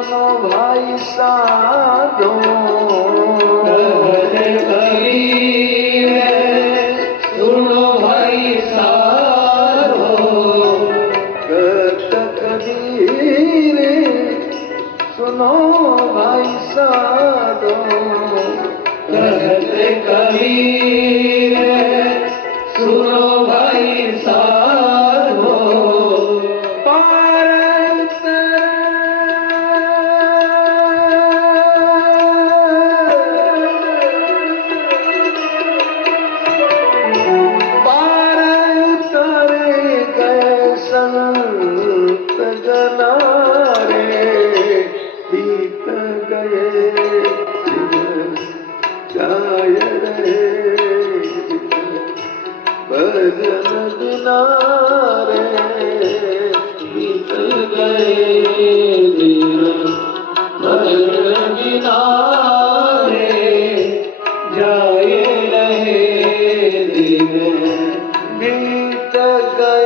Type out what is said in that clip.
सुनो भाई साधो सुनो भाई साधो कहत कबीर सुनो भाई साधो कहत कबीर सुनो भाई साधो पार संत जना रे बीत गए जाय रे भजन बिना रे बीत गए दिन भजन बिना रे जाए रहे दिन बीत गए